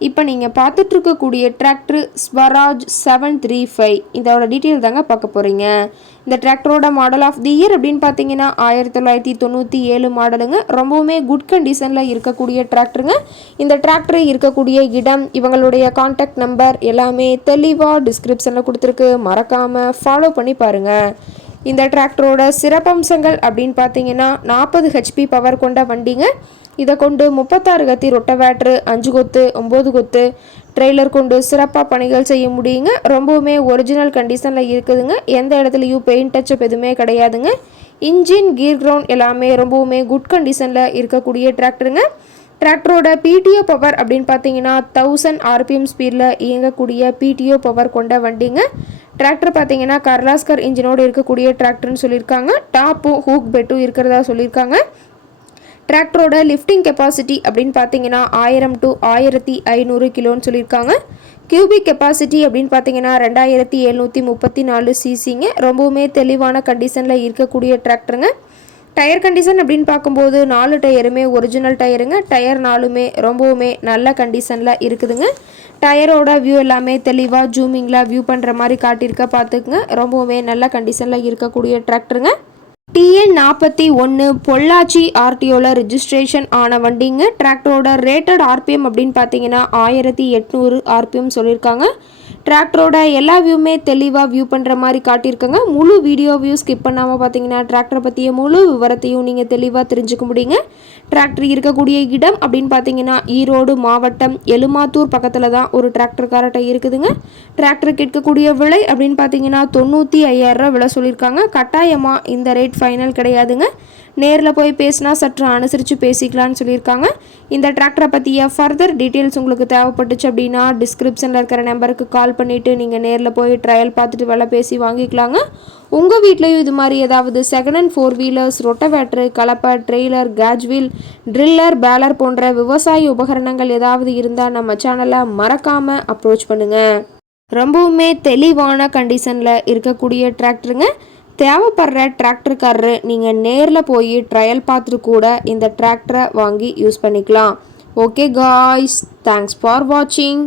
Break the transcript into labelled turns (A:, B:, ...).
A: இப்போ நீங்கள் பார்த்துட்ருக்கக்கூடிய tractor Swaraj seven three five இதோட டீட்டெயில் தாங்க பார்க்க போகிறீங்க இந்த டிராக்டரோட மாடல் ஆஃப் தி இயர் அப்படின்னு பார்த்தீங்கன்னா ஆயிரத்தி தொள்ளாயிரத்தி தொண்ணூற்றி ஏழு மாடலுங்க ரொம்பவுமே குட் கண்டிஷனில் இருக்கக்கூடிய டிராக்டருங்க இந்த டிராக்டர் இருக்கக்கூடிய இடம் இவங்களுடைய காண்டாக்ட் நம்பர் எல்லாமே தெளிவாக டிஸ்கிரிப்ஷனில் கொடுத்துருக்கு. மறக்காமல் ஃபாலோ பண்ணி பாருங்கள் இந்த டிராக்டரோட சிறப்பம்சங்கள் அப்படின்னு பார்த்தீங்கன்னா நாற்பது ஹெச்பி பவர் கொண்ட வண்டிங்க. இதை கொண்டு முப்பத்தாறு கத்தி ரொட்டவேட்ரு அஞ்சு கொத்து ஒம்பது கொத்து ட்ரெய்லர் கொண்டு சிறப்பாக பணிகள் செய்ய முடியுங்க. ரொம்பவுமே ஒரிஜினல் கண்டிஷனில் இருக்குதுங்க. எந்த இடத்துலையும் பெயிண்ட் டச்சப் எதுவுமே கிடையாதுங்க. இன்ஜின் கீர் கிரவுண்ட் எல்லாமே ரொம்பவுமே குட் கண்டிஷனில் இருக்கக்கூடிய டிராக்டருங்க. டிராக்டரோட பிடிஓ பவர் அப்படின்னு பார்த்தீங்கன்னா தௌசண்ட் ஆர்பிஎம் ஸ்பீடில் இயங்கக்கூடிய பிடிஓ பவர் கொண்ட வண்டிங்க. டிராக்டர் பார்த்தீங்கன்னா கர்லாஸ்கர் இன்ஜினோடு இருக்கக்கூடிய டிராக்டர்னு சொல்லியிருக்காங்க. டாப்பும் ஹூக் பெட்டும் இருக்கிறதா சொல்லியிருக்காங்க. டிராக்டரோட லிஃப்டிங் கெப்பாசிட்டி அப்படின்னு பார்த்தீங்கன்னா ஆயிரம் டு ஆயிரத்தி ஐநூறு கிலோன்னு சொல்லியிருக்காங்க. கியூபிக் கெப்பாசிட்டி அப்படின்னு பார்த்தீங்கன்னா ரெண்டாயிரத்தி எழுநூற்றி முப்பத்தி நாலு சிசிங்க ரொம்பவுமே தெளிவான கண்டிஷனில் இருக்கக்கூடிய டிராக்டருங்க டயர் கண்டிஷன் அப்படின்னு பார்க்கும்போது நாலு டயருமே ஒரிஜினல் டயருங்க டயர் நாலுமே ரொம்பவுமே நல்ல கண்டிஷனில் இருக்குதுங்க. டயரோட வியூ எல்லாமே தெளிவாக ஜூமிங்கில் வியூ பண்ணுற மாதிரி காட்டியிருக்க பார்த்துக்குங்க. ரொம்பவுமே நல்ல கண்டிஷனில் இருக்கக்கூடிய டிராக்டருங்க டிஎன் நாற்பத்தி ஒன்று பொள்ளாச்சி ஆர்டிஓவில் ரிஜிஸ்ட்ரேஷன் ஆன வண்டிங்க. டிராக்டரோட ரேட்டட் ஆர்பிஎம் அப்படின்னு பார்த்தீங்கன்னா ஆயிரத்தி எட்நூறு ஆர்பிஎம் சொல்லியிருக்காங்க. டிராக்டரோட எல்லா வியூமே தெளிவாக வியூ பண்ணுற மாதிரி காட்டியிருக்கங்க. முழு வீடியோ வியூ ஸ்கிப் பண்ணாமல் பார்த்தீங்கன்னா டிராக்டரை பற்றிய முழு விவரத்தையும் நீங்கள் தெளிவாக தெரிஞ்சுக்க முடியுங்க. டிராக்டர் இருக்கக்கூடிய இடம் அப்படின்னு பார்த்தீங்கன்னா ஈரோடு மாவட்டம் எலுமாத்தூர் பக்கத்தில் தான் ஒரு டிராக்டர்காரட்டை இருக்குதுங்க. டிராக்டர் கேட்கக்கூடிய விலை அப்படின்னு பார்த்தீங்கன்னா தொண்ணூற்றி ஐயாயிரரூவா விலை சொல்லியிருக்காங்க. கட்டாயமாக இந்த ரேட் ஃபைனல் கிடையாதுங்க. நேரில் போய் பேசினா சற்று அனுசரித்து பேசிக்கலான்னு சொல்லியிருக்காங்க. இந்த டிராக்டரை பற்றிய ஃபர்தர் டீட்டெயில்ஸ் உங்களுக்கு தேவைப்பட்டுச்சு அப்படின்னா டிஸ்கிரிப்ஷனில் இருக்கிற நம்பருக்கு கால் கால் பண்ணிவிட்டு நீங்கள் நேரில் போய் ட்ரையல் பார்த்துட்டு விலை பேசி வாங்கிக்கலாங்க. உங்கள் வீட்லேயும் இது மாதிரி ஏதாவது second and four wheelers rotavator கலப்பை trailer cage wheel tiller baler போன்ற விவசாய உபகரணங்கள் ஏதாவது இருந்தால் நம்ம சேனலை மறக்காமல் அப்ரோச் பண்ணுங்கள் ரொம்பவுமே தெளிவான கண்டிஷனில் இருக்கக்கூடிய டிராக்டருங்க தேவைப்படுற டிராக்டருக்காரரு நீங்கள் நேரில் போய் ட்ரையல் பார்த்துட்டு கூட இந்த டிராக்டரை வாங்கி யூஸ் பண்ணிக்கலாம். ஓகே காய்ஸ் தேங்க்ஸ் ஃபார் வாட்சிங்